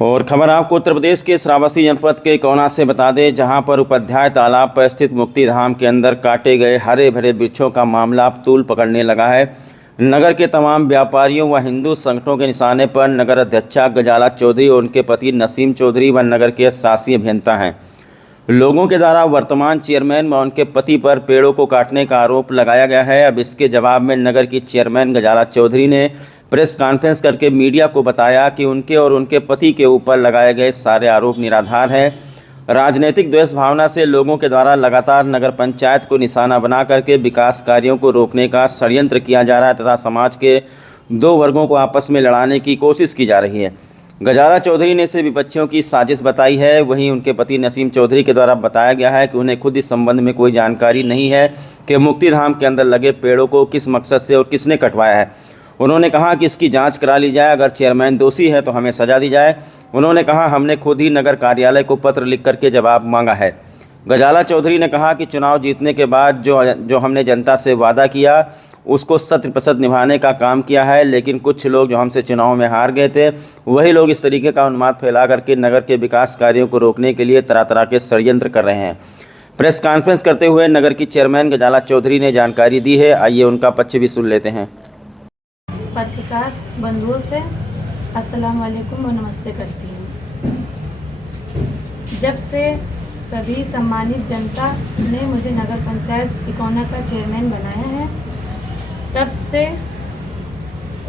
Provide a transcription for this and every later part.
और खबर आपको उत्तर प्रदेश के श्रावस्ती जनपद के कोना से बता दें, जहां पर उपाध्याय तालाब पर स्थित मुक्ति धाम के अंदर काटे गए हरे भरे वृक्षों का मामला अब तूल पकड़ने लगा है। नगर के तमाम व्यापारियों व हिंदू संगठनों के निशाने पर नगर अध्यक्षा गजाला चौधरी और उनके पति नसीम चौधरी व नगर के शासी अभियंता हैं। लोगों के द्वारा वर्तमान चेयरमैन व उनके पति पर पेड़ों को काटने का आरोप लगाया गया है। अब इसके जवाब में नगर की चेयरमैन गजाला चौधरी ने प्रेस कॉन्फ्रेंस करके मीडिया को बताया कि उनके और उनके पति के ऊपर लगाए गए सारे आरोप निराधार हैं। राजनीतिक द्वेष भावना से लोगों के द्वारा लगातार नगर पंचायत को निशाना बना करके विकास कार्यों को रोकने का षड्यंत्र किया जा रहा है तथा समाज के दो वर्गों को आपस में लड़ाने की कोशिश की जा रही है। गजाला चौधरी ने इसे विपक्षियों की साजिश बताई है। वहीं उनके पति नसीम चौधरी के द्वारा बताया गया है कि उन्हें खुद इस संबंध में कोई जानकारी नहीं है कि मुक्ति धाम के अंदर लगे पेड़ों को किस मकसद से और किसने कटवाया है। उन्होंने कहा कि इसकी जांच करा ली जाए, अगर चेयरमैन दोषी है तो हमें सजा दी जाए। उन्होंने कहा हमने खुद ही नगर कार्यालय को पत्र लिख करके जवाब मांगा है। गजाला चौधरी ने कहा कि चुनाव जीतने के बाद जो हमने जनता से वादा किया उसको 100% निभाने का काम किया है, लेकिन कुछ लोग जो हमसे चुनाव में हार गए थे वही लोग इस तरीके का उन्माद फैला करके नगर के विकास कार्यों को रोकने के लिए तरह तरह के षड्यंत्र कर रहे हैं। प्रेस कॉन्फ्रेंस करते हुए नगर की चेयरमैन गजाला चौधरी ने जानकारी दी है। आइए उनका पक्ष भी सुन लेते हैं। पत्रकार बंधुओं से अस्सलाम वालेकुम व नमस्ते करती हूँ। जब से सभी सम्मानित जनता ने मुझे नगर पंचायत इकोना का चेयरमैन बनाया है, तब से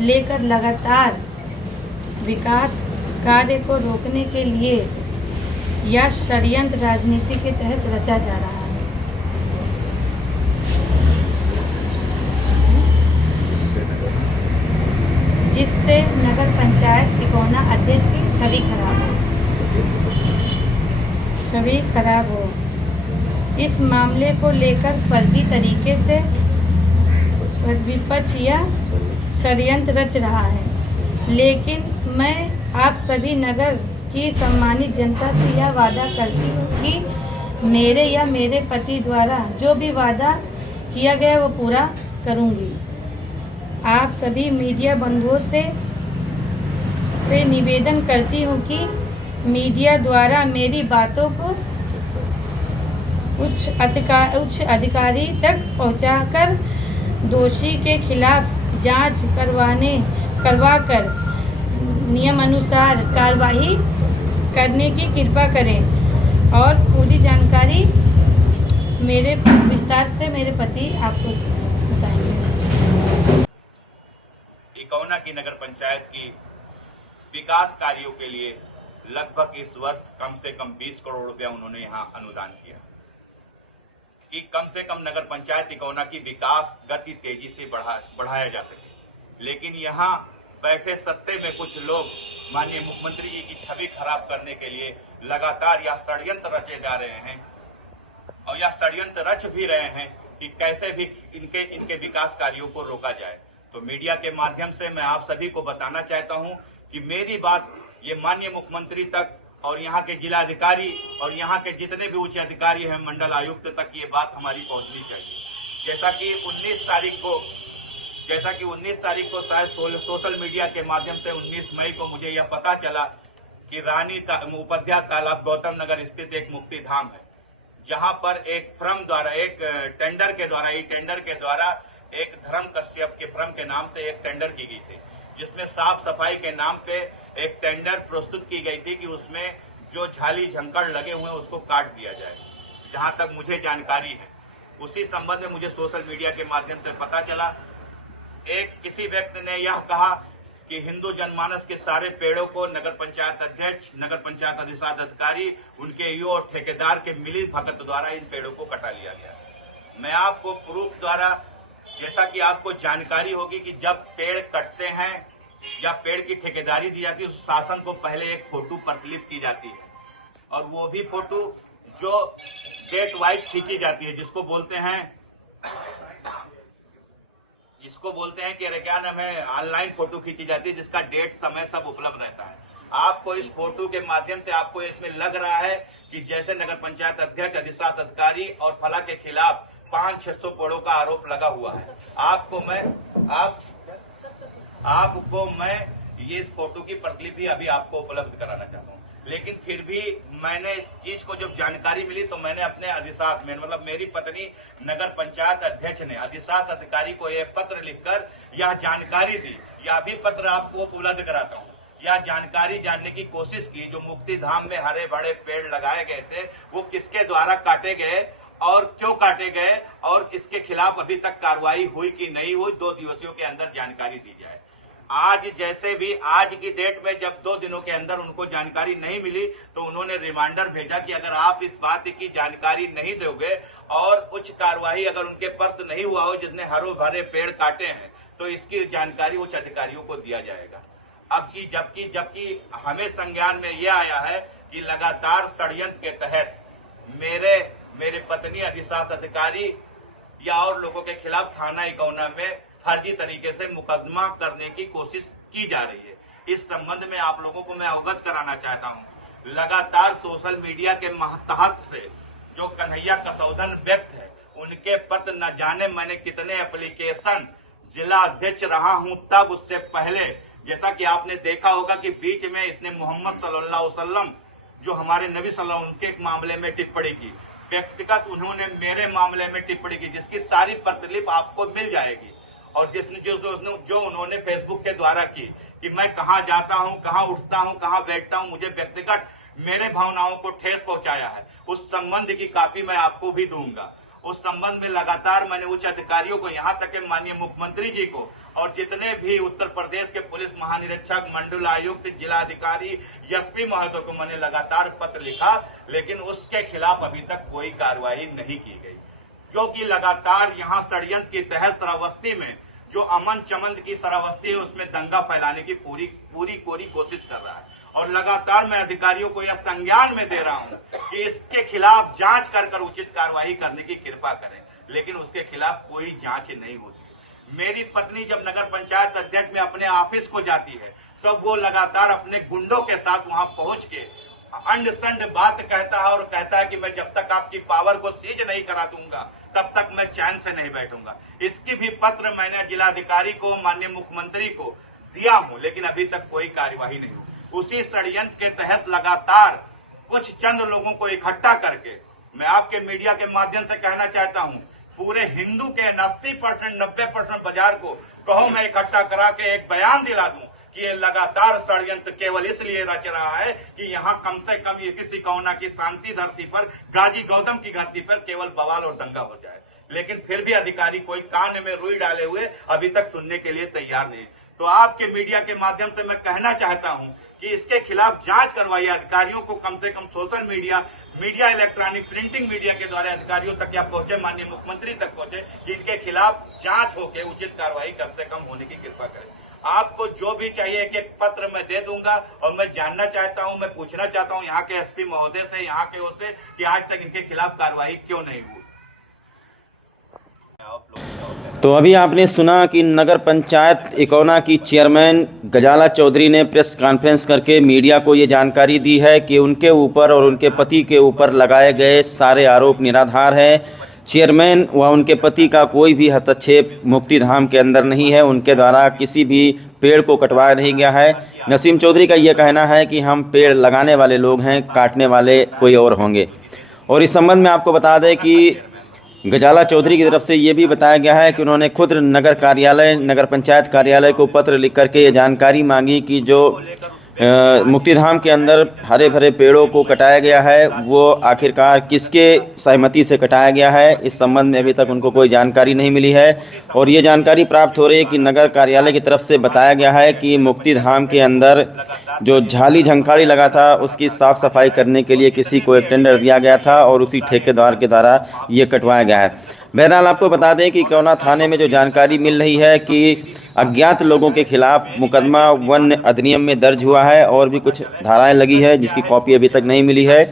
लेकर लगातार विकास कार्य को रोकने के लिए यह षड्यंत्र राजनीति के तहत रचा जा रहा है, जिससे नगर पंचायत इकोना अध्यक्ष की छवि खराब हो। इस मामले को लेकर फर्जी तरीके से विपक्ष यह षड्यंत्र रच रहा है, लेकिन मैं आप सभी नगर की सम्मानित जनता से यह वादा करती हूँ कि मेरे या मेरे पति द्वारा जो भी वादा किया गया वो पूरा करूँगी। आप सभी मीडिया बंधुओं से निवेदन करती हूँ कि मीडिया द्वारा मेरी बातों को उच्च अधिकारी तक पहुँचाकर दोषी के खिलाफ जांच करवाकर नियमानुसार कार्रवाई करने की कृपा करें और पूरी जानकारी मेरे विस्तार से मेरे पति आपको बताएंगे। इकोना की नगर पंचायत की विकास कार्यों के लिए लगभग इस वर्ष कम से कम 20 करोड़ रुपया उन्होंने यहां अनुदान किया कि कम से कम नगर पंचायत इकोना की विकास गति तेजी से बढ़ाया जा सके। लेकिन यहां बैठे सत्ते में कुछ लोग माननीय मुख्यमंत्री जी की छवि खराब करने के लिए लगातार यह षड्यंत्र रचे जा रहे हैं और यह षड्यंत्र रच भी रहे हैं कि कैसे भी इनके विकास कार्यों को रोका जाए। तो मीडिया के माध्यम से मैं आप सभी को बताना चाहता हूं कि मेरी बात ये माननीय मुख्यमंत्री तक और यहाँ के जिलाधिकारी और यहाँ के जितने भी उच्च अधिकारी हैं, मंडल आयुक्त तक ये बात हमारी पहुंचनी चाहिए। जैसा कि 19 तारीख को शायद सोशल मीडिया के माध्यम से 19 मई को मुझे यह पता चला कि उपाध्याय तालाब गौतम नगर स्थित एक मुक्ति धाम है, जहां पर एक फर्म द्वारा एक टेंडर के द्वारा एक धर्म कश्यप के फर्म के नाम से एक टेंडर की गई थी, जिसमें साफ सफाई के नाम पे एक टेंडर प्रस्तुत की गई थी कि उसमें जो झाली झंकड़ लगे हुए हैं उसको काट दिया जाए। जहां तक मुझे जानकारी है, उसी संबंध में मुझे सोशल मीडिया के माध्यम से पता चला, किसी व्यक्ति ने यह कहा कि हिंदू जनमानस के सारे पेड़ों को नगर पंचायत अध्यक्ष, नगर पंचायत अधिशासी, उनके ईओ और ठेकेदार के मिली भगत द्वारा इन पेड़ों को कटा लिया गया। मैं आपको प्रूफ द्वारा, जैसा कि आपको जानकारी होगी कि जब पेड़ कटते हैं या पेड़ की ठेकेदारी दी जाती है, उस शासन को पहले एक फोटो प्रतिलिपि की जाती है और वो भी फोटो जो डेट वाइज खींची जाती है, जिसको बोलते हैं कि अरे क्या नाम है, ऑनलाइन फोटो खींची जाती है, जिसका डेट समय सब उपलब्ध रहता है। आपको इस फोटो के माध्यम से आपको इसमें लग रहा है कि जैसे नगर पंचायत अध्यक्ष, अधिशासी और फला के खिलाफ 500-600 पेड़ों का आरोप लगा हुआ है। आपको मैं ये इस फोटो की प्रतिलिपि भी अभी आपको उपलब्ध कराना चाहता हूँ। लेकिन फिर भी मैंने इस चीज को जब जानकारी मिली तो मैंने अपने अधिशास में, मतलब मेरी पत्नी नगर पंचायत अध्यक्ष ने अधिशास अधिकारी को यह पत्र लिखकर यह जानकारी दी। यह भी पत्र आपको उपलब्ध कराता हूँ। यह जानकारी जानने की कोशिश की जो मुक्ति धाम में हरे भरे पेड़ लगाए गए थे वो किसके द्वारा काटे गए और क्यों काटे गए, और इसके खिलाफ अभी तक कार्रवाई हुई कि नहीं हुई, 2 दिवसों के अंदर जानकारी दी जाए। आज जैसे भी आज की डेट में जब 2 दिनों के अंदर उनको जानकारी नहीं मिली तो उन्होंने रिमाइंडर भेजा कि अगर आप इस बात की जानकारी नहीं दोगे और उच्च कार्रवाई अगर उनके पर नहीं हुआ हो जिसने हरे भरे पेड़ काटे हैं तो इसकी जानकारी उच्च अधिकारियों को दिया जाएगा। अब की जबकि हमें संज्ञान में यह आया है कि लगातार षड्यंत्र के तहत मेरे पत्नी अधिशास अधिकारी या और लोगों के खिलाफ थाना इकौना में फर्जी तरीके से मुकदमा करने की कोशिश की जा रही है। इस संबंध में आप लोगों को मैं अवगत कराना चाहता हूं। लगातार सोशल मीडिया के तहत से जो कन्हैया कसौधन व्यक्ति है उनके प्रति न जाने मैंने कितने एप्लीकेशन जिला अध्यक्ष रहा हूं, तब उससे पहले जैसा कि आपने देखा होगा कि बीच में इसने मोहम्मद सल्लल्लाहु अलैहि वसल्लम जो हमारे नबी सल्लल्लाहु अलैहि वसल्लम उनके मामले में टिप्पणी की, व्यक्तिगत उन्होंने मेरे मामले में टिप्पणी की जिसकी सारी प्रतिलिपि आपको मिल जाएगी। और जो उन्होंने फेसबुक के द्वारा की कि मैं कहां जाता हूं, कहां उठता हूं, कहां बैठता हूं, मुझे व्यक्तिगत मेरे भावनाओं को ठेस पहुंचाया है, उस संबंध की कॉपी मैं आपको भी दूंगा। उस संबंध में लगातार मैंने उच्च अधिकारियों को, यहाँ तक के माननीय मुख्यमंत्री जी को और जितने भी उत्तर प्रदेश के पुलिस महानिरीक्षक, मंडल आयुक्त, जिलाधिकारी, एसपी महोदय को मैंने लगातार पत्र लिखा, लेकिन उसके खिलाफ अभी तक कोई कार्रवाई नहीं की गई। जो कि लगातार यहाँ षड्यंत्र के तहत श्रावस्ती में जो अमन चमन की श्रावस्ती है उसमें दंगा फैलाने की पूरी कोशिश कर रहा है। और लगातार मैं अधिकारियों को यह संज्ञान में दे रहा हूं कि इसके खिलाफ जांच कर उचित कार्रवाई करने की कृपा करें, लेकिन उसके खिलाफ कोई जांच नहीं होती। मेरी पत्नी जब नगर पंचायत अध्यक्ष में अपने ऑफिस को जाती है तो वो लगातार अपने गुंडों के साथ वहां पहुंच के अंड संड बात कहता है और कहता है कि मैं जब तक आपकी पावर को सीज नहीं करा दूंगा तब तक मैं चैन से नहीं बैठूंगा। इसकी भी पत्र मैंने जिलाधिकारी को, माननीय मुख्यमंत्री को दिया हूं, लेकिन अभी तक कोई कार्यवाही नहीं हुई। उसी षड्यंत्र के तहत लगातार कुछ चंद लोगों को इकट्ठा करके मैं आपके मीडिया के माध्यम से कहना चाहता हूं, पूरे हिंदू के 80% 90% बाजार को कहो मैं इकट्ठा करा के एक बयान दिला दूं कि ये लगातार षड्यंत्र केवल इसलिए रच रहा है कि यहाँ कम से कम ये किसी कौना की शांति धरती पर, गाजी गौतम की धरती पर केवल बवाल और दंगा हो जाए। लेकिन फिर भी अधिकारी कोई कान में रुई डाले हुए अभी तक सुनने के लिए तैयार नहीं। तो आपके मीडिया के माध्यम से मैं कहना चाहता हूं कि इसके खिलाफ जांच करवाइए। अधिकारियों को कम से कम social media, electronic, printing media के द्वारा अधिकारियों तक या पहुंचे, माननीय मुख्यमंत्री तक पहुंचे कि इनके खिलाफ जांच होकर उचित कार्रवाई कम से कम होने की कृपा करें। आपको जो भी चाहिए एक पत्र मैं दे दूंगा। और मैं जानना चाहता हूं, मैं पूछना चाहता हूं यहाँ के एसपी महोदय से, यहाँ के होते कि आज तक इनके खिलाफ कार्रवाई क्यों नहीं हुई। तो अभी आपने सुना कि नगर पंचायत इकौना की चेयरमैन गजाला चौधरी ने प्रेस कॉन्फ्रेंस करके मीडिया को ये जानकारी दी है कि उनके ऊपर और उनके पति के ऊपर लगाए गए सारे आरोप निराधार हैं। चेयरमैन व उनके पति का कोई भी हस्तक्षेप मुक्ति धाम के अंदर नहीं है, उनके द्वारा किसी भी पेड़ को कटवाया नहीं गया है। नसीम चौधरी का ये कहना है कि हम पेड़ लगाने वाले लोग हैं, काटने वाले कोई और होंगे। और इस संबंध में आपको बता दें कि गजाला चौधरी की तरफ से ये भी बताया गया है कि उन्होंने खुद नगर पंचायत कार्यालय को पत्र लिख करके ये जानकारी मांगी कि जो मुक्तिधाम के अंदर हरे भरे पेड़ों को कटाया गया है वो आखिरकार किसके सहमति से कटाया गया है। इस संबंध में अभी तक उनको कोई जानकारी नहीं मिली है। और ये जानकारी प्राप्त हो रही है कि नगर कार्यालय की तरफ से बताया गया है कि मुक्तिधाम के अंदर जो झाली झंखाड़ी लगा था उसकी साफ़ सफाई करने के लिए किसी को एक टेंडर दिया गया था और उसी ठेकेदार के द्वारा ये कटवाया गया है। बहरहाल आपको बता दें कि इकौना थाने में जो जानकारी मिल रही है कि अज्ञात लोगों के खिलाफ मुकदमा वन अधिनियम में दर्ज हुआ है और भी कुछ धाराएं लगी है जिसकी कॉपी अभी तक नहीं मिली है।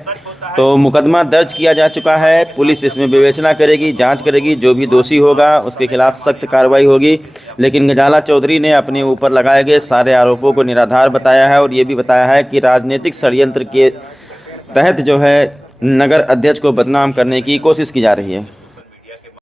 तो मुकदमा दर्ज किया जा चुका है, पुलिस इसमें विवेचना करेगी, जांच करेगी, जो भी दोषी होगा उसके खिलाफ सख्त कार्रवाई होगी। लेकिन गजाला चौधरी ने अपने ऊपर लगाए गए सारे आरोपों को निराधार बताया है और ये भी बताया है कि राजनीतिक षड्यंत्र के तहत जो है नगर अध्यक्ष को बदनाम करने की कोशिश की जा रही है।